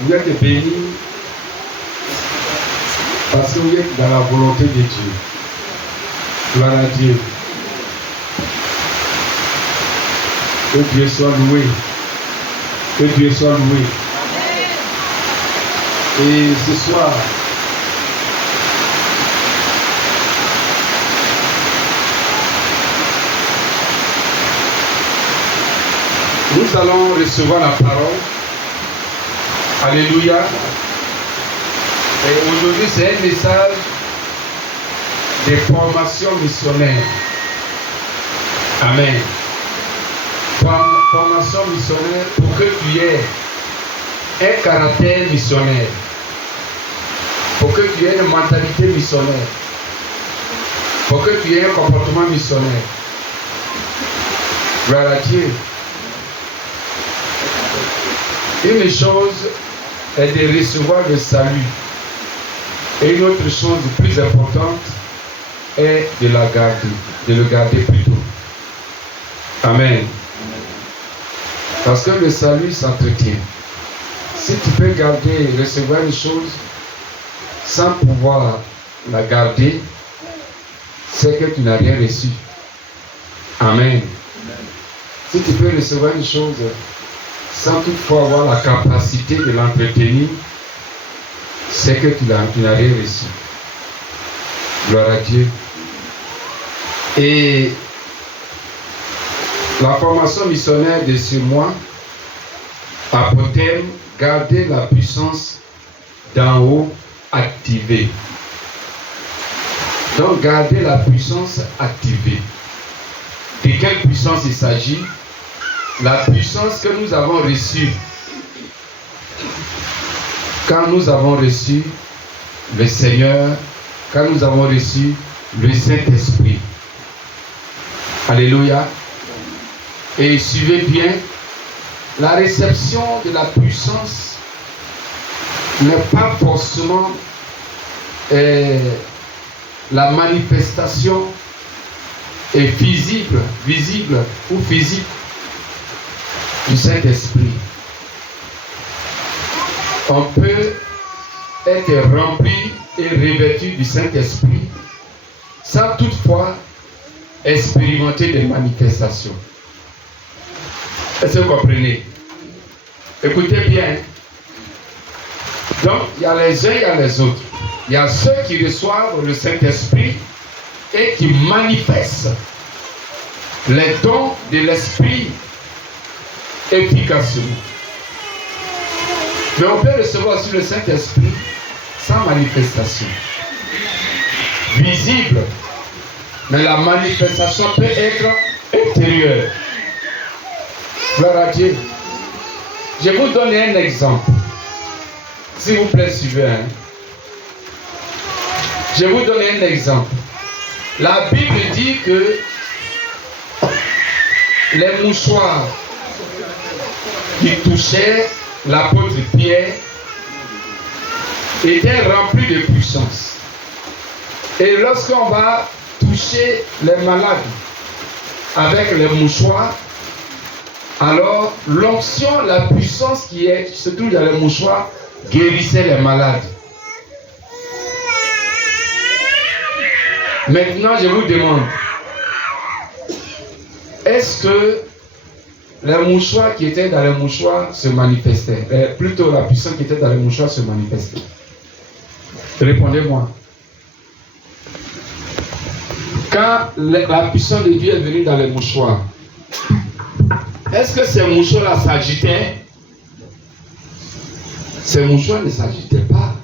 Vous êtes bénis parce que vous êtes dans la volonté de Dieu. Gloire à Dieu. Que Dieu soit loué. Que Dieu soit loué. Et ce soir, nous allons recevoir la parole. Alléluia. Et aujourd'hui, c'est un message de formation missionnaire. Amen. Formation missionnaire pour que tu aies un caractère missionnaire. Pour que tu aies une mentalité missionnaire. Pour que tu aies un comportement missionnaire. Gloire à Dieu. Une chose est de recevoir le salut. Et une autre chose plus importante est de la garder, de le garder plutôt. Amen. Parce que le salut s'entretient. Si tu peux garder et recevoir une chose sans pouvoir la garder, c'est que tu n'as rien reçu. Amen. Si tu peux recevoir une chose sans toutefois avoir la capacité de l'entretenir, c'est que tu n'as rien reçu. Gloire à Dieu. Et la formation missionnaire de ce mois a pour thème garder la puissance d'en haut activée. Donc garder la puissance activée. De quelle puissance il s'agit? La puissance que nous avons reçue quand nous avons reçu le Seigneur, quand nous avons reçu le Saint-Esprit. Alléluia. Et suivez bien, la réception de la puissance n'est pas forcément la manifestation est visible ou physique du Saint-Esprit. On peut être rempli et revêtu du Saint-Esprit sans toutefois expérimenter des manifestations. Est-ce que vous comprenez? Écoutez bien. Donc, il y a les uns, il y a les autres. Il y a ceux qui reçoivent le Saint-Esprit et qui manifestent les dons de l'Esprit efficacement. Mais on peut recevoir aussi le Saint-Esprit sans manifestation. Visible. Mais la manifestation peut être intérieure. Gloire à Dieu. Je vais vous donner un exemple. S'il vous plaît, suivez. Je vais vous donner un exemple. La Bible dit que les mouchoirs qui touchaient l'apôtre Pierre étaient remplis de puissance. Et lorsqu'on va toucher les malades avec les mouchoirs, alors l'onction, la puissance qui se trouve dans les mouchoirs guérissait les malades. Maintenant, je vous demande, est-ce que les mouchoirs qui étaient dans les mouchoirs se manifestaient? Plutôt la puissance qui était dans les mouchoirs se manifestait. Répondez-moi. Quand la puissance de Dieu est venue dans les mouchoirs, est-ce que ces mouchoirs-là s'agitaient? Ces mouchoirs ne s'agitaient pas.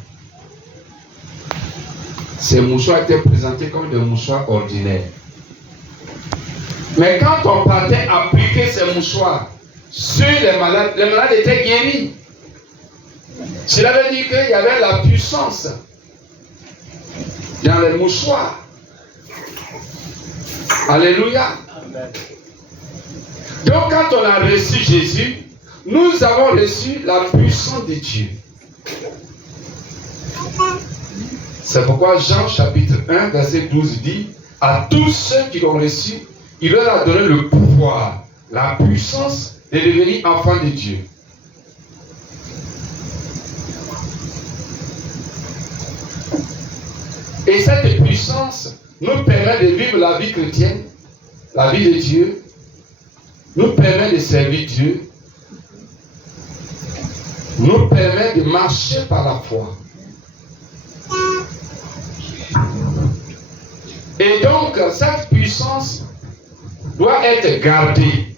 Ces mouchoirs étaient présentés comme des mouchoirs ordinaires. Mais quand on partait appliquer ces mouchoirs sur les malades étaient guéris. Cela veut dire qu'il y avait la puissance dans les mouchoirs. Alléluia. Amen. Donc quand on a reçu Jésus, nous avons reçu la puissance de Dieu. C'est pourquoi Jean chapitre 1 verset 12 dit, à tous ceux qui l'ont reçu, il leur a donné le pouvoir, la puissance de devenir enfants de Dieu. Et cette puissance nous permet de vivre la vie chrétienne, la vie de Dieu, nous permet de servir Dieu, nous permet de marcher par la foi. Et donc, cette puissance doit être gardée.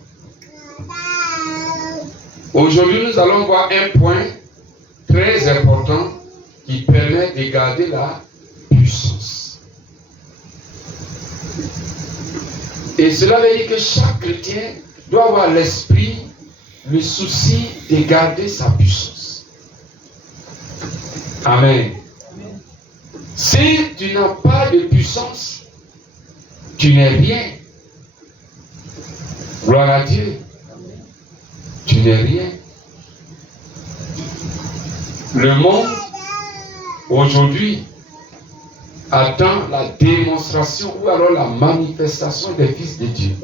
Aujourd'hui, nous allons voir un point très important qui permet de garder la puissance. Et cela veut dire que chaque chrétien doit avoir l'esprit, le souci de garder sa puissance. Amen. Si tu n'as pas de puissance, tu n'es rien. Gloire à Dieu. Tu n'es rien. Le monde, aujourd'hui, attend la démonstration ou alors la manifestation des fils de Dieu.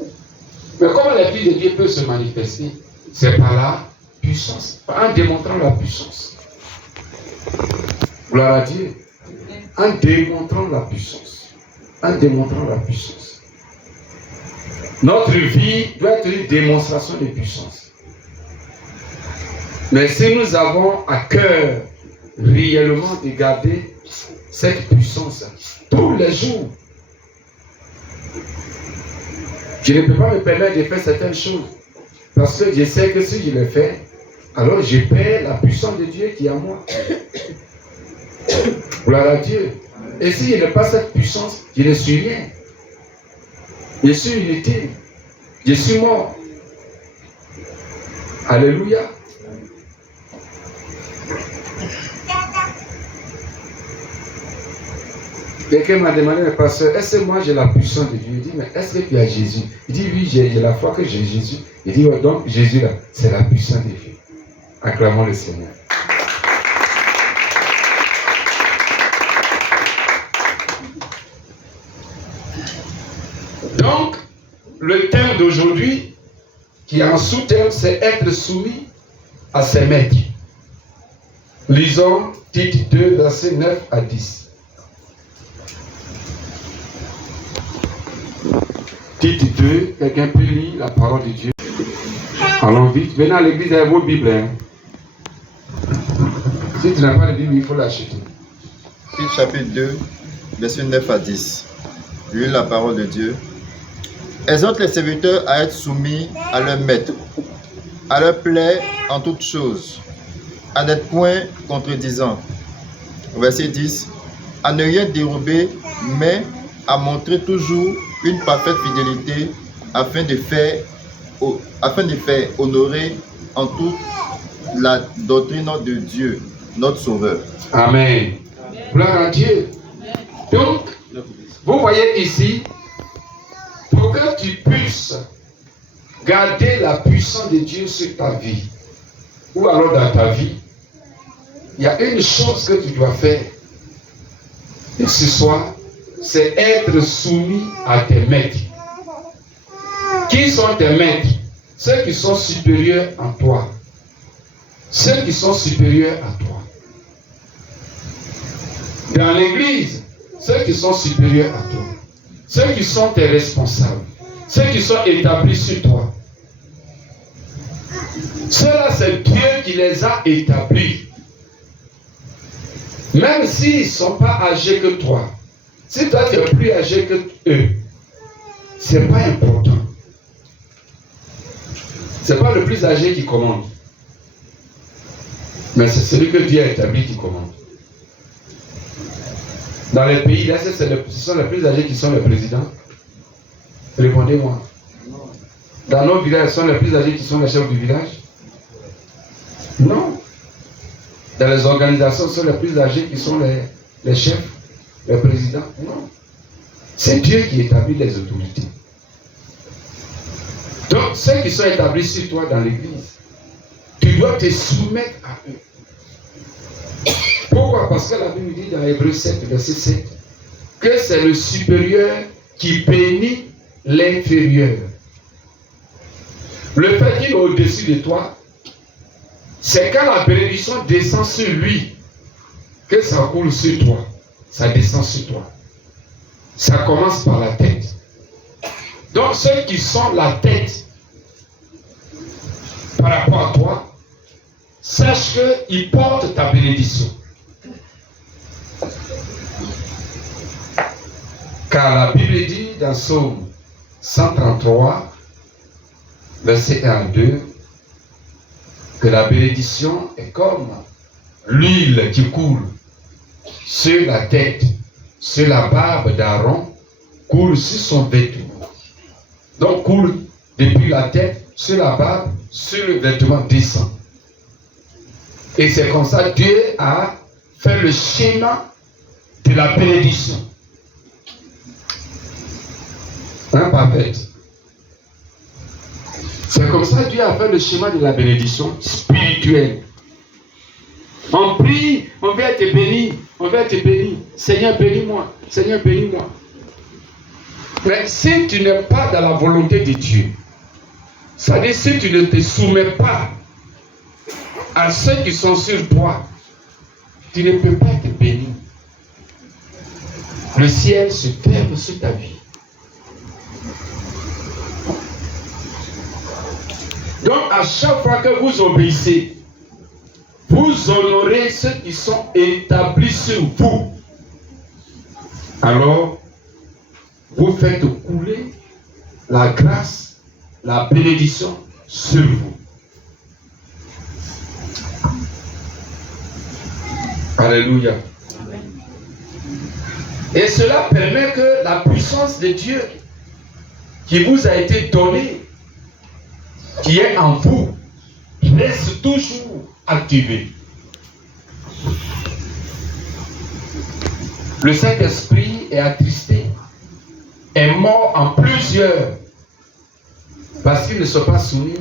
Mais comment les fils de Dieu peuvent se manifester? C'est par la puissance, en démontrant la puissance. Gloire à Dieu. En démontrant la puissance. En démontrant la puissance. Notre vie doit être une démonstration de puissance. Mais si nous avons à cœur réellement de garder cette puissance tous les jours, je ne peux pas me permettre de faire certaines choses parce que je sais que si je le fais, alors je perds la puissance de Dieu qui est en moi. Gloire à Dieu. Et si je n'ai pas cette puissance, je ne suis rien. Je suis inutile. Je suis mort. Alléluia. Quelqu'un m'a demandé, mais pasteur, est-ce que moi j'ai la puissance de Dieu? Il dit, mais est-ce que tu as Jésus? Il dit, oui, j'ai la foi que j'ai Jésus. Il dit, ouais, donc Jésus là, c'est la puissance de Dieu. Acclamons le Seigneur. Donc, le thème d'aujourd'hui, qui est en sous-thème, c'est être soumis à ses maîtres. Lisons Tite 2, versets 9 à 10. Tite 2, quelqu'un peut lire la parole de Dieu. Allons vite. Venez à l'église avec vos Bibles. Hein. Si tu n'as pas de Bible, il faut l'acheter. Tite chapitre 2, versets 9 à 10. Lis la parole de Dieu. Exhorte les serviteurs à être soumis à leur maître, à leur plaire en toutes choses, à n'être point contredisant. Verset 10. À ne rien dérober, mais à montrer toujours une parfaite fidélité afin de faire honorer en tout la doctrine de Dieu, notre Sauveur. Amen. Gloire à Dieu. Donc, vous voyez ici, pour que tu puisses garder la puissance de Dieu sur ta vie, ou alors dans ta vie, il y a une chose que tu dois faire. Et ce soir, c'est être soumis à tes maîtres. Qui sont tes maîtres? Ceux qui sont supérieurs à toi. Ceux qui sont supérieurs à toi. Dans l'église, ceux qui sont supérieurs à toi. Ceux qui sont tes responsables. Ceux qui sont établis sur toi. Ceux-là, c'est Dieu qui les a établis. Même s'ils ne sont pas âgés que toi. Si toi, tu es plus âgé que eux, ce n'est pas important. Ce n'est pas le plus âgé qui commande. Mais c'est celui que Dieu a établi qui commande. Dans les pays, là, ce sont les plus âgés qui sont les présidents. Répondez-moi. Dans nos villages, ce sont les plus âgés qui sont les chefs du village? Non. Dans les organisations, ce sont les plus âgés qui sont les chefs, les présidents? Non. C'est Dieu qui établit les autorités. Donc, ceux qui sont établis sur toi dans l'église, tu dois te soumettre à eux. Pourquoi? Parce que la Bible dit dans Hébreux 7, verset 7, que c'est le supérieur qui bénit l'inférieur. Le fait qu'il est au-dessus de toi, c'est quand la bénédiction descend sur lui, que ça coule sur toi, ça descend sur toi. Ça commence par la tête. Donc ceux qui sont la tête par rapport à toi, sache qu'ils portent ta bénédiction. Car la Bible dit dans Psaume 133, verset 1 à 2, que la bénédiction est comme l'huile qui coule sur la tête, sur la barbe d'Aaron, coule sur son vêtement. Donc coule depuis la tête, sur la barbe, sur le vêtement descend. Et c'est comme ça que Dieu a fait le schéma de la bénédiction. Hein, parfait. C'est comme ça que Dieu a fait le schéma de la bénédiction spirituelle. On prie, on veut être béni, on veut être béni. Seigneur, bénis-moi. Seigneur, bénis-moi. Mais si tu n'es pas dans la volonté de Dieu, c'est-à-dire si tu ne te soumets pas à ceux qui sont sur toi, tu ne peux pas être béni. Le ciel se ferme sur ta vie. Donc à chaque fois que vous obéissez, vous honorez ceux qui sont établis sur vous. Alors, vous faites couler la grâce, la bénédiction sur vous. Alléluia. Et cela permet que la puissance de Dieu qui vous a été donnée, qui est en vous, reste toujours activée. Le Saint-Esprit est attristé, est mort en plusieurs, parce qu'ils ne sont pas soumis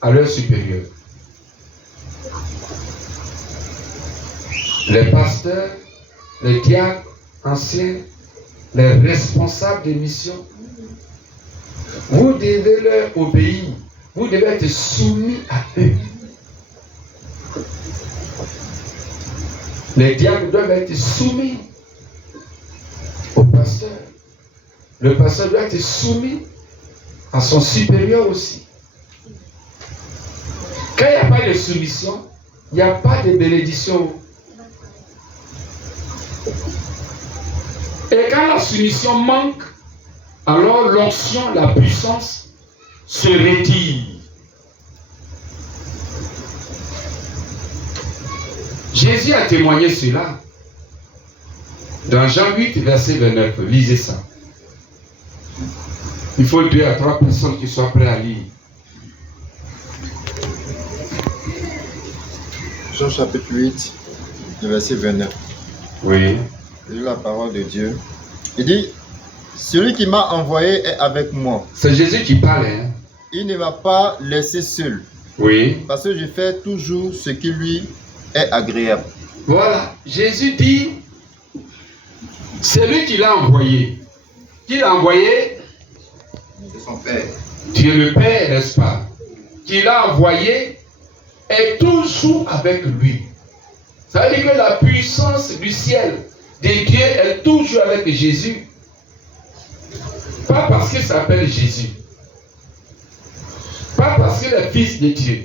à leur supérieur. Les pasteurs, les diacres anciens, les responsables des missions, vous devez leur obéir, vous devez être soumis à eux. Les diacres doivent être soumis au pasteur. Le pasteur doit être soumis à son supérieur aussi. Quand il n'y a pas de soumission, il n'y a pas de bénédiction. Et quand la soumission manque, alors l'onction, la puissance se retire. Jésus a témoigné cela dans Jean 8, verset 29. Lisez ça. Il faut 2 à 3 personnes qui soient prêtes à lire. Jean chapitre 8, verset 29. Oui. C'est la parole de Dieu. Il dit, celui qui m'a envoyé est avec moi. C'est Jésus qui parle. Hein? Il ne m'a pas laissé seul. Oui. Parce que je fais toujours ce qui lui est agréable. Voilà. Jésus dit, c'est lui qui l'a envoyé. Qui l'a envoyé? C'est son Père. Dieu le Père, n'est-ce pas? Qui l'a envoyé est toujours avec lui. Ça veut dire que la puissance du ciel, de Dieu, est toujours avec Jésus. Pas parce qu'il s'appelle Jésus. Pas parce qu'il est fils de Dieu.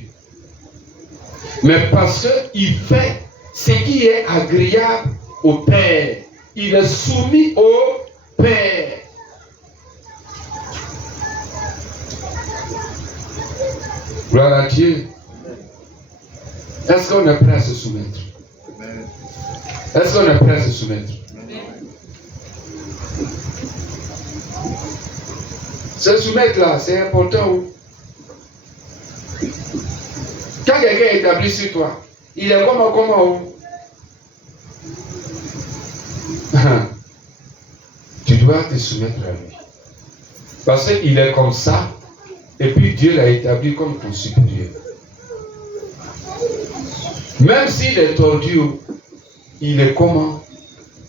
Mais parce qu'il fait ce qui est agréable au Père. Il est soumis au Père. Gloire à Dieu. Est-ce qu'on est prêt à se soumettre? Est-ce qu'on est prêt à se soumettre? Se soumettre là, c'est important. Quand quelqu'un est établi sur toi, il est comment? Tu dois te soumettre à lui. Parce qu'il est comme ça, et puis Dieu l'a établi comme ton supérieur. Même s'il est tordu, il est comment?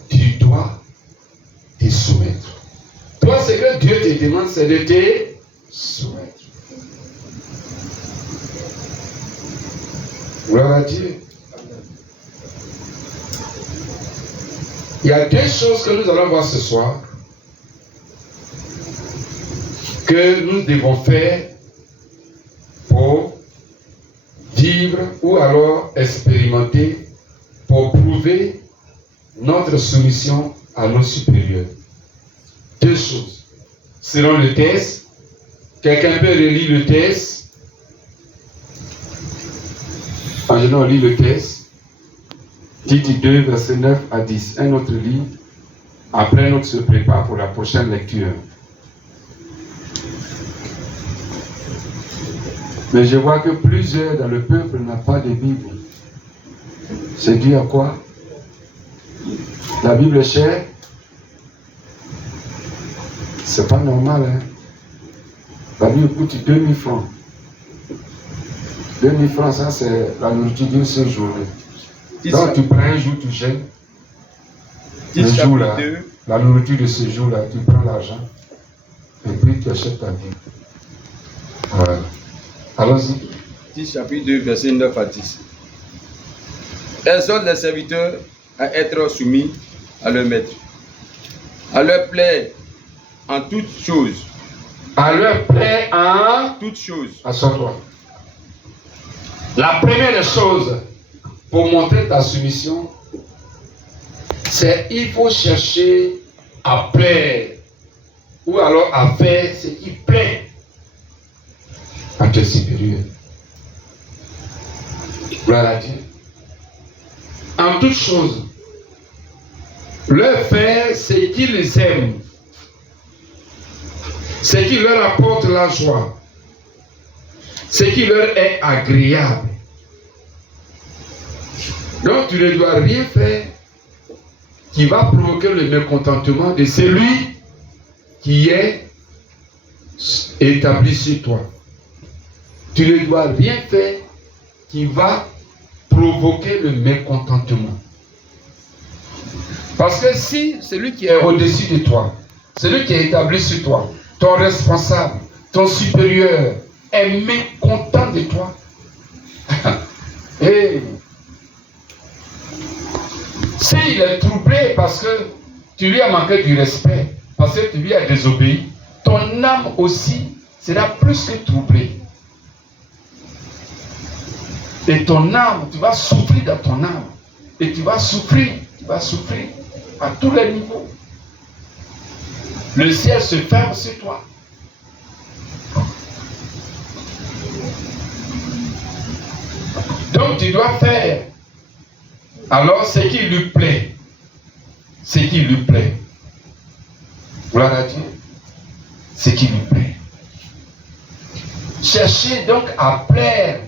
Tu dois te soumettre. Toi, ce que Dieu te demande, c'est de te soumettre. Gloire à Dieu. Il y a 2 choses que nous allons voir ce soir. que nous devons faire pour vivre ou alors expérimenter pour prouver notre soumission à nos supérieurs. Deux choses. Selon le test, quelqu'un peut relire le test. En général, on lit le test. Tite 2, verset 9 à 10. Un autre lit. Après, l'autre se prépare pour la prochaine lecture. Mais je vois que plusieurs dans le peuple n'ont pas de Bible. C'est dû à quoi? La Bible est chère. C'est pas normal, hein? La Bible coûte 2000 francs. 2000 francs, ça c'est la nourriture d'une seule journée. Donc tu prends un jour, tu gênes. Le jour là, la nourriture de ce jour là, tu prends l'argent et puis tu achètes ta Bible. Voilà. Allons-y. 10 chapitre 2, verset 9 à 10. Exhorte les serviteurs à être soumis à leur maître, à leur plaire en toutes choses. À leur plaire en toutes choses. Assois-toi. La première des choses pour montrer ta soumission, c'est il faut chercher à plaire ou alors à faire ce qui plaît à tes supérieurs. Gloire à Dieu. En toutes choses, leur faire ce qu'ils aiment, ce qui leur apporte la joie, ce qui leur est agréable. Donc tu ne dois rien faire qui va provoquer le mécontentement de celui qui est établi sur toi. Tu ne dois rien faire qui va provoquer le mécontentement. Parce que si celui qui est au-dessus de toi, celui qui est établi sur toi, ton responsable, ton supérieur, est mécontent de toi, et s'il est troublé parce que tu lui as manqué du respect, parce que tu lui as désobéi, ton âme aussi sera plus que troublée. Et ton âme, tu vas souffrir dans ton âme. Et tu vas souffrir à tous les niveaux. Le ciel se ferme sur toi. Donc tu dois faire alors ce qui lui plaît. Ce qui lui plaît. Gloire à Dieu. Ce qui lui plaît. Cherchez donc à plaire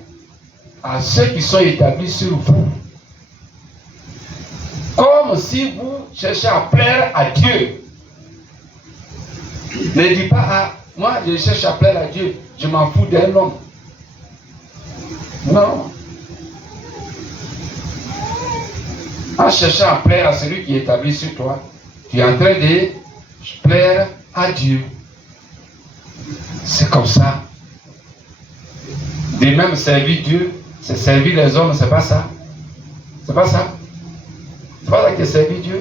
à ceux qui sont établis sur vous. Comme si vous cherchez à plaire à Dieu. Ne dis pas, ah, moi je cherche à plaire à Dieu, je m'en fous d'un homme. Non. En cherchant à plaire à celui qui est établi sur toi, tu es en train de plaire à Dieu. C'est comme ça. De même servir Dieu, c'est servir les hommes, c'est pas ça. C'est pas ça. C'est pas ça qui est servir Dieu.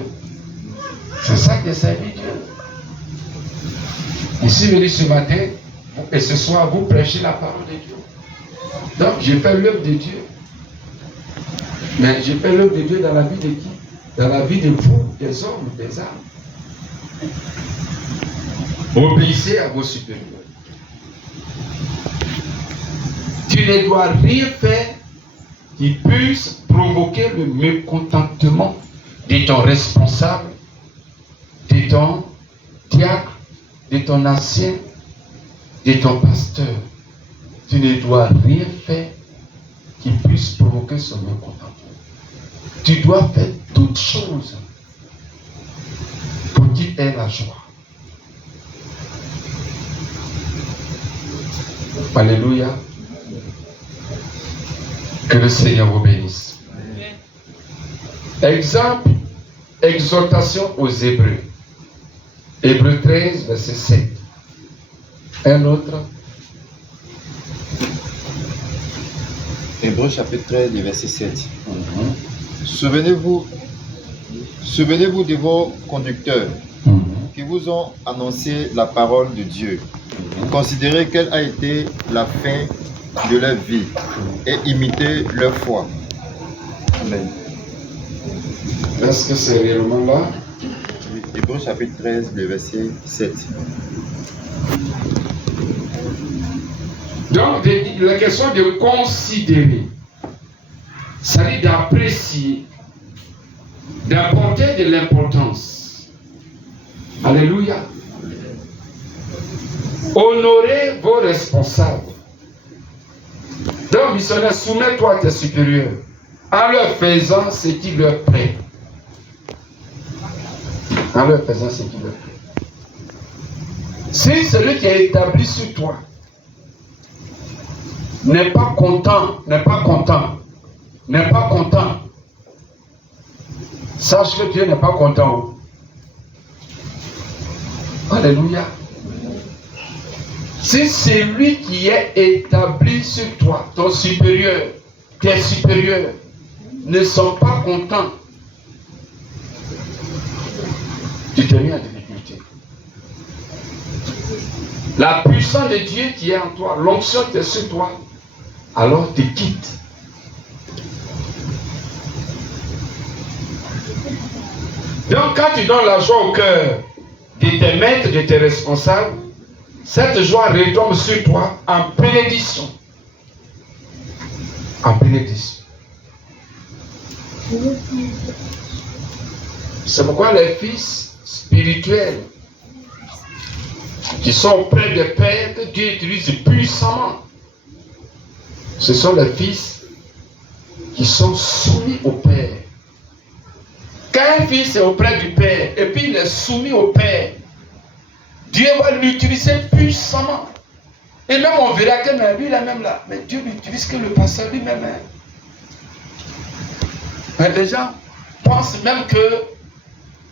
C'est ça qui est servir Dieu. Ici, venu ce matin, et ce soir, vous prêchez la parole de Dieu. Donc, j'ai fait l'œuvre de Dieu. Mais j'ai fait l'œuvre de Dieu dans la vie de qui? Dans la vie de vous, des hommes, des âmes. Obéissez à vos supérieurs. Tu ne dois rien faire qui puisse provoquer le mécontentement de ton responsable, de ton diacre, de ton ancien, de ton pasteur. Tu ne dois rien faire qui puisse provoquer ce mécontentement. Tu dois faire toutes choses pour qu'il ait la joie. Alléluia. Que le Seigneur vous bénisse. Exemple, exhortation aux Hébreux. Hébreux 13, verset 7. Un autre. Hébreux chapitre 13, verset 7. Souvenez-vous de vos conducteurs qui vous vous ont annoncé la parole de Dieu. Considérez quelle a été la fin de leur vie et imitez leur foi. Amen. Est-ce que c'est réellement là? Hébreux chapitre 13, le verset 7. Donc, la question de considérer, c'est-à-dire d'apprécier, d'apporter de l'importance. Alléluia. Honorer vos responsables. Donc, missionnaire, soumets-toi à tes supérieurs en leur faisant ce qui leur plaît. En leur faisant ce qui leur plaît. Si celui qui est établi sur toi n'est pas content, sache que Dieu n'est pas content. Alléluia. Si celui qui est établi sur toi, ton supérieur, tes supérieurs, ne sont pas contents, tu te mets en difficulté. La puissance de Dieu qui est en toi, l'onction qui est sur toi, alors te quitte. Donc quand tu donnes la joie au cœur de tes maîtres, de tes responsables, cette joie retombe sur toi en bénédiction. En bénédiction. C'est pourquoi les fils spirituels qui sont auprès des pères que Dieu utilise puissamment, ce sont les fils qui sont soumis au Père. Quand un fils est auprès du Père et puis il est soumis au Père, Dieu va l'utiliser puissamment. Et même on verra que mais lui, il est même là. Mais Dieu n'utilise que le pasteur lui-même. Mais les gens pensent même que,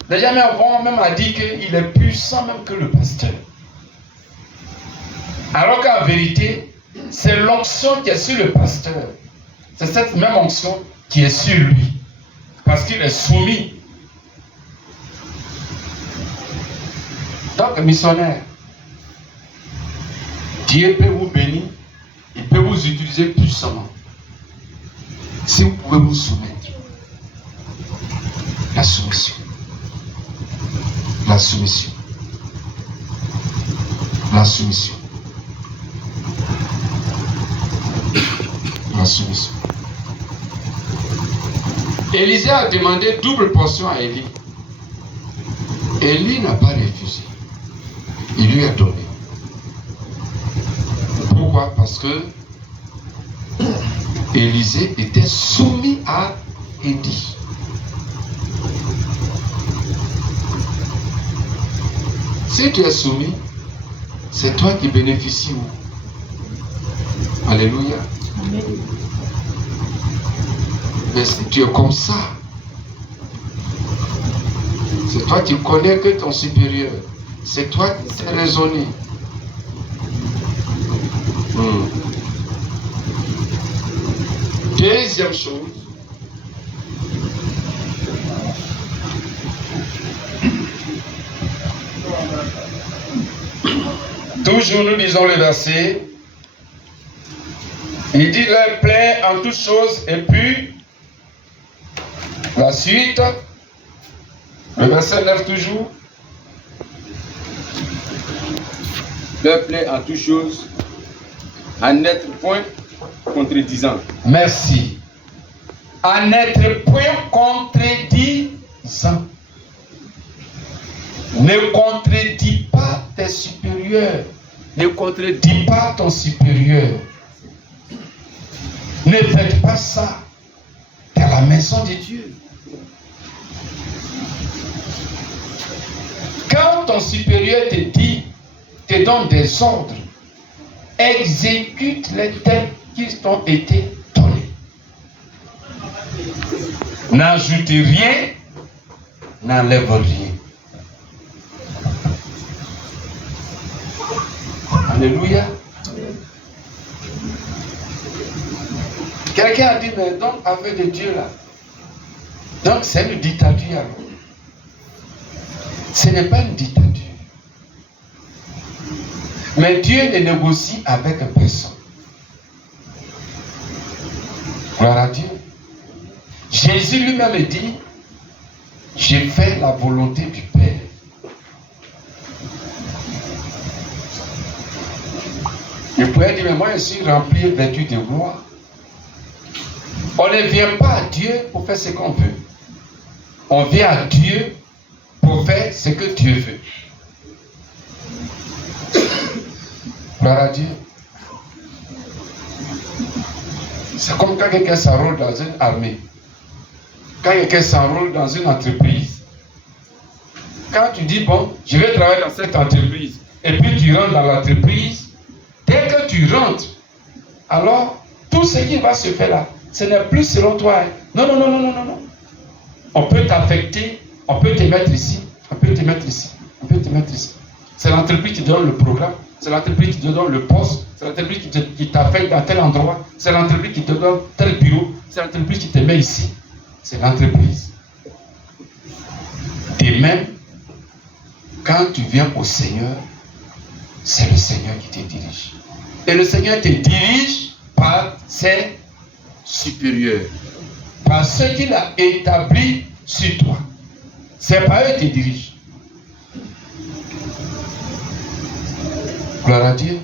les gens vont même à dire qu'il est puissant même que le pasteur. Alors qu'en vérité, c'est l'onction qui est sur le pasteur. C'est cette même onction qui est sur lui. Parce qu'il est soumis. Donc, missionnaire, Dieu peut vous bénir, il peut vous utiliser puissamment. Si vous pouvez vous soumettre. La soumission. La soumission. La soumission. La soumission. Élisée a demandé double portion à Élie. Élie n'a pas refusé. Il lui a donné. Pourquoi? Parce que Élisée était soumis à Élie. Si tu es soumis, c'est toi qui bénéficies. Alléluia. Amen. Mais si tu es comme ça, c'est toi qui connais que ton supérieur. C'est toi qui t'es raisonné. Deuxième chose, toujours nous lisons le verset. Il dit leur plaît en toutes choses et puis la suite, le verset 9 toujours. Leur plaît en toutes choses, à n'être point contredisant. Merci. À n'être point contredisant. Ne contredis pas tes supérieurs. Ne contredis pas ton supérieur. Ne faites pas ça. Dans la maison de Dieu. Quand ton supérieur te dit, te donne des ordres, exécute les tels qui t'ont été donnés. N'ajoute rien, n'enlève rien. Alléluia. Quelqu'un a dit, mais donc, avec de Dieu là. Donc, c'est une dictature alors. Ce n'est pas une dictature. Mais Dieu ne négocie avec personne. Gloire à Dieu. Jésus lui-même dit, j'ai fait la volonté du Père. Il pourrait dire, mais moi je suis rempli vêtu de gloire. On ne vient pas à Dieu pour faire ce qu'on veut. On vient à Dieu pour faire ce que Dieu veut. Gloire à Dieu. C'est comme quand quelqu'un s'enrôle dans une armée. Quand quelqu'un s'enrôle dans une entreprise. Quand tu dis, bon, je vais travailler dans cette entreprise, et puis tu rentres dans l'entreprise, dès que tu rentres, alors, tout ce qui va se faire là, ce n'est plus selon toi. Non, non, non, non, non, non, non. On peut t'affecter, on peut te mettre ici, on peut te mettre ici, on peut te mettre ici. C'est l'entreprise qui te donne le programme, c'est l'entreprise qui te donne le poste, c'est l'entreprise qui t'affecte dans tel endroit, c'est l'entreprise qui te donne tel bureau, c'est l'entreprise qui te met ici. C'est l'entreprise. De même, quand tu viens au Seigneur, c'est le Seigneur qui te dirige. Et le Seigneur te dirige par ses supérieurs, par ceux qu'il a établis sur toi. C'est par eux qui te dirige. Gloire à Dieu.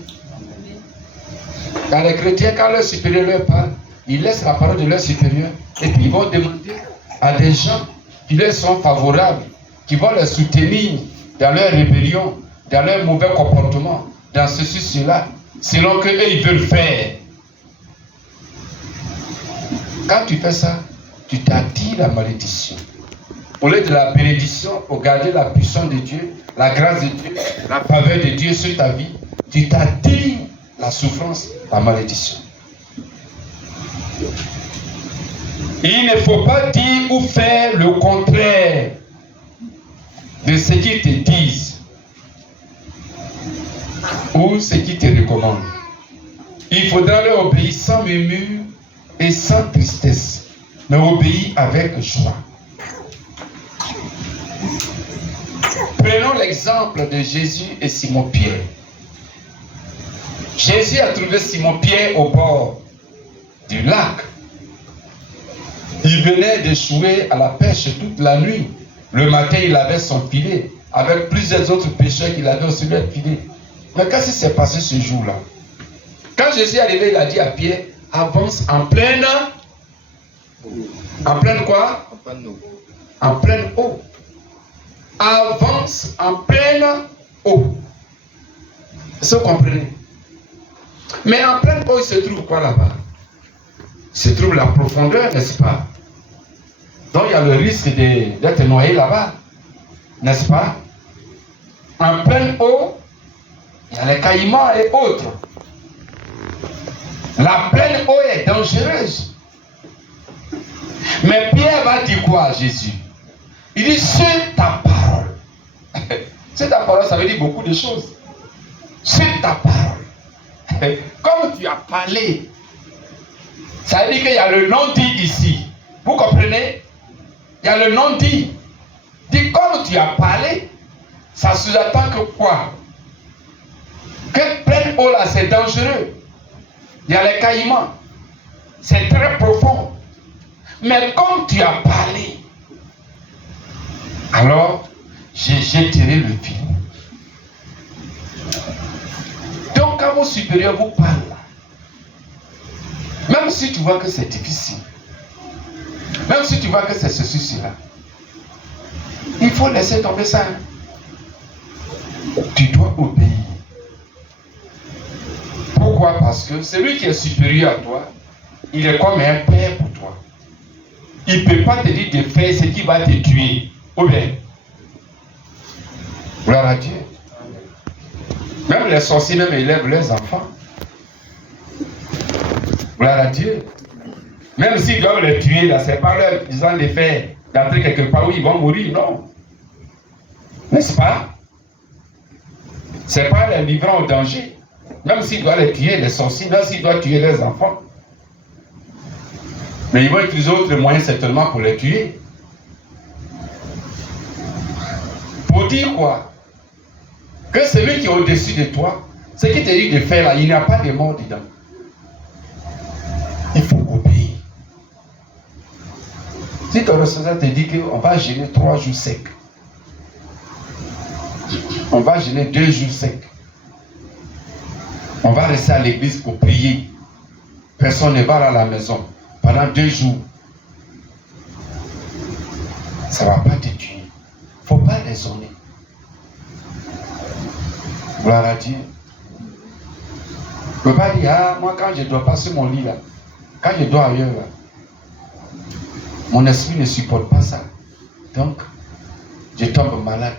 Quand les chrétiens, quand leur supérieur leur parle, ils laissent la parole de leur supérieur et puis ils vont demander à des gens qui leur sont favorables, qui vont les soutenir dans leur rébellion, dans leur mauvais comportement, dans ceci, cela, selon que eux ils veulent faire. Quand tu fais ça, tu t'attires la malédiction. Au lieu de la bénédiction, pour garder la puissance de Dieu, la grâce de Dieu, la faveur de Dieu sur ta vie, tu t'attires la souffrance, la malédiction. Il ne faut pas dire ou faire le contraire de ce qu'ils te disent ou ce qu'ils te recommandent. Il faudra leur obéir sans murmure et sans tristesse, mais obéir avec joie. Prenons l'exemple de Jésus et Simon-Pierre. Jésus a trouvé Simon-Pierre au bord du lac. Il venait d'échouer à la pêche toute la nuit. Le matin, il avait son filet, avec plusieurs autres pêcheurs qu'il avait aussi leur filet. Mais qu'est-ce qui s'est passé ce jour-là? Quand Jésus est arrivé, il a dit à Pierre, avance en pleine... En pleine quoi? En pleine eau. En pleine eau. Avance en pleine eau. Est-ce que vous comprenez? Mais en pleine eau, il se trouve quoi là-bas? Il se trouve la profondeur, n'est-ce pas? Donc il y a le risque d'être noyé là-bas, n'est-ce pas? En pleine eau, il y a les caïmans et autres. La pleine eau est dangereuse. Mais Pierre va dire quoi à Jésus? Il dit, sur ta parole. Sur ta parole, ça veut dire beaucoup de choses. Sur ta parole. Comme tu as parlé, ça veut dire qu'il y a le non-dit ici. Vous comprenez? Il y a le non-dit. Dit comme tu as parlé, ça sous-attend que quoi? Que pleine eau là, c'est dangereux. Il y a les caïmans. C'est très profond. Mais comme tu as parlé, alors j'ai tiré le fil. Donc quand vos supérieurs vous parlent, même si tu vois que c'est difficile, même si tu vois que c'est ceci, cela, il faut laisser tomber ça. Tu dois obéir. Pourquoi? Parce que celui qui est supérieur à toi, il est comme un père pour toi. Il ne peut pas te dire de faire ce qui va te tuer. Ou bien, gloire à Dieu. Même les sorciers même élèvent leurs enfants. Gloire à Dieu. Même s'ils doivent les tuer, là, c'est pas leur disant de faire, d'entrer quelque part où ils vont mourir, non. N'est-ce pas? C'est pas les livrant au danger. Même s'ils doivent les tuer, les sorciers, même s'ils doivent tuer leurs enfants. Mais ils vont utiliser d'autres moyens certainement pour les tuer. Pour dire quoi? Que celui qui est au-dessus de toi, Ce qui te dit de faire là, il n'y a pas de mort dedans. Il faut obéir. Si ton responsable te dit qu'on va jeûner 3 jours secs, on va jeûner 2 jours secs, on va rester à l'église pour prier, personne ne va à la maison pendant 2 jours, ça ne va pas te tuer. Il ne faut pas raisonner. Gloire à Dieu. Je ne peux pas dire, ah, moi quand je dois passer mon lit là, quand je dois ailleurs là, mon esprit ne supporte pas ça. Donc, je tombe malade.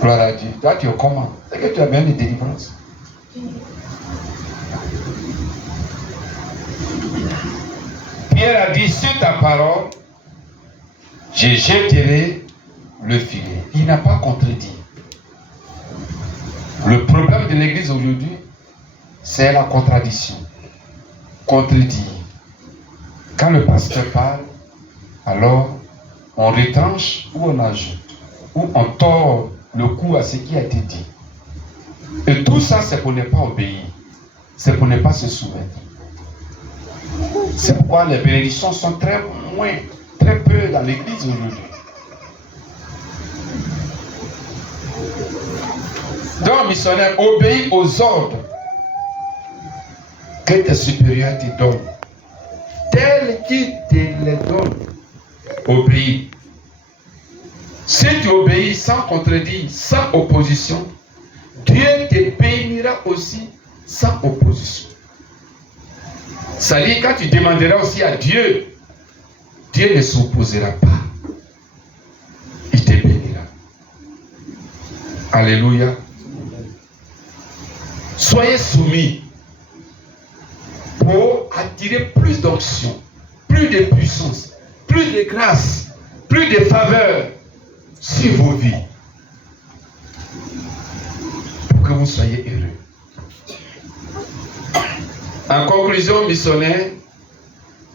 Gloire à Dieu. Toi, tu es comment? C'est que tu as bien des délivrances. Pierre a dit, sur ta parole, je jetterai le filet. Il n'a pas contredit. Le problème de l'église aujourd'hui, c'est la contradiction. Contredire. Quand le pasteur parle, alors on retranche ou on ajoute, ou on tord le cou à ce qui a été dit. Et tout ça, c'est pour ne pas obéir. C'est pour ne pas se soumettre. C'est pourquoi les bénédictions sont très peu dans l'église aujourd'hui. Donc, missionnaire, obéis aux ordres que tes supérieurs te donnent. Tels qu'ils te les donnent. Obéis. Si tu obéis sans contredire, sans opposition, Dieu te bénira aussi sans opposition. C'est-à-dire, quand tu demanderas aussi à Dieu, Dieu ne s'opposera pas. Il te bénira. Alléluia. Soyez soumis pour attirer plus d'onction, plus de puissance, plus de grâce, plus de faveur sur vos vies. Pour que vous soyez heureux. En conclusion, missionnaire,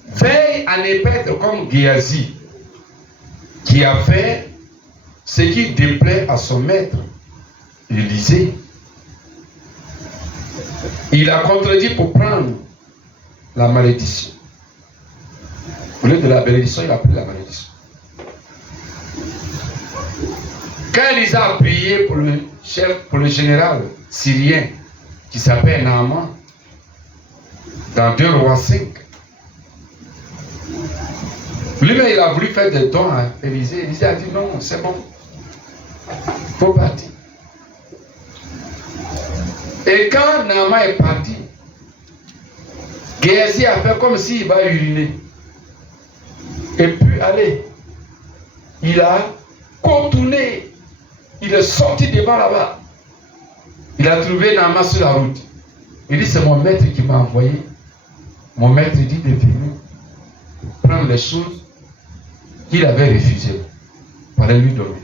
veille à ne pas être comme Géasi, qui a fait ce qui déplaît à son maître, Élisée. Il a contredit pour prendre la malédiction. Au lieu de la bénédiction, il a pris la malédiction. Quand Élisa a prié pour le chef, pour le général syrien qui s'appelle Naaman, dans 2 Rois 5, lui-même il a voulu faire des dons à Élisée. Élisée a dit non, c'est bon, il faut partir. Et quand Naaman est parti, Géasi a fait comme s'il va uriner. Et puis, allez, il a contourné, il est sorti devant là-bas. Il a trouvé Naaman sur la route. Il dit, c'est mon maître qui m'a envoyé. Mon maître dit de venir prendre les choses qu'il avait refusées pour aller lui donner.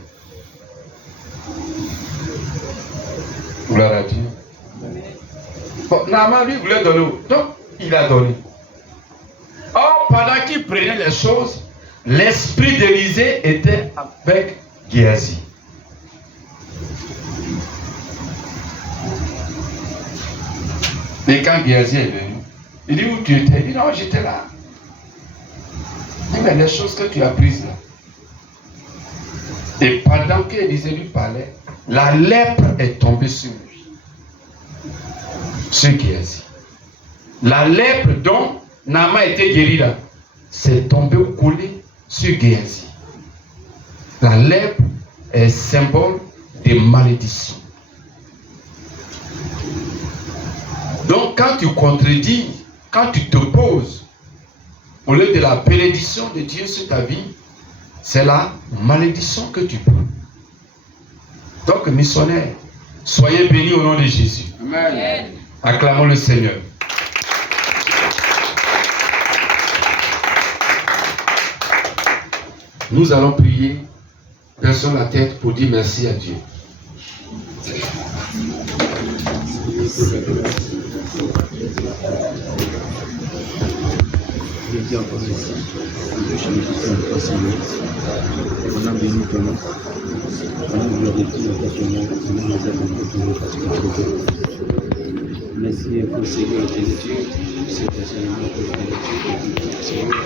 Gloire à Dieu. Bon, Naaman lui voulait donner, donc il a donné. Or, pendant qu'il prenait les choses, l'esprit d'Élisée était avec Géasi. Et quand Géasi est venu, il dit où tu étais? Il dit non, j'étais là. Il dit mais les choses que tu as prises là. Et pendant qu'Élisée lui parlait, la lèpre est tombée sur lui. Ce Géasi. La lèpre dont Naaman était guéri là, c'est tombé collé sur Géasi. La lèpre est symbole de malédiction. Donc quand tu contredis, quand tu t'opposes, au lieu de la bénédiction de Dieu sur ta vie, c'est la malédiction que tu prends. Donc missionnaire, soyez bénis au nom de Jésus. Amen. Acclamons le Seigneur. Nous allons prier, baissons la tête pour dire merci à Dieu. te dis encore merci. On touche avec tout le temps, Seigneur. On a béni ton nom. On a glorifié ton nom. On a mis à ton nom parce que tu es. Merci pour Seigneur éternité. C'est le Seigneur éternité. Seigneur.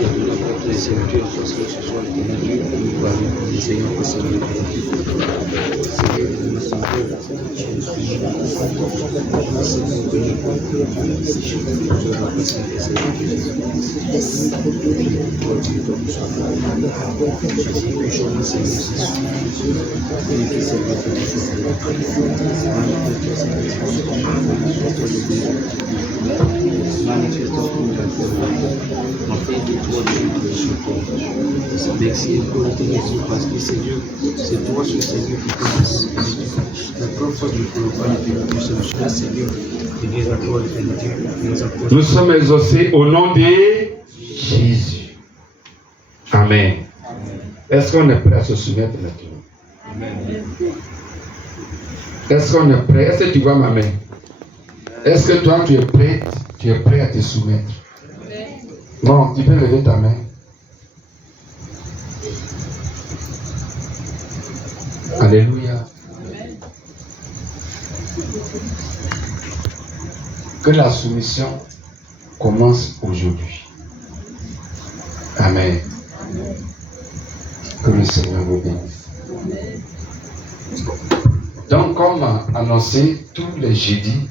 Et pour apporter les serviteurs parce que ce soit l'éternité. Nous parlons pour les Seigneurs pour Seigneur éternité. Seigneur, nous sommes merci pour l'éternité parce que Seigneur, c'est toi ce Seigneur qui commence la première fois du programme de ce Seigneur et des accords d'éternité. Nous sommes exaucés au nom de Jésus. Amen. Est-ce qu'on est prêt à se soumettre maintenant? Amen. Est-ce qu'on est prêt? Est-ce que tu vois ma main? Est-ce que toi tu es prêt? Tu es prêt à te soumettre? Non, tu peux lever ta main. Alléluia. Que la soumission commence aujourd'hui. Amen. Que le Seigneur vous bénisse. Donc, comme annoncé, tous les jeudis,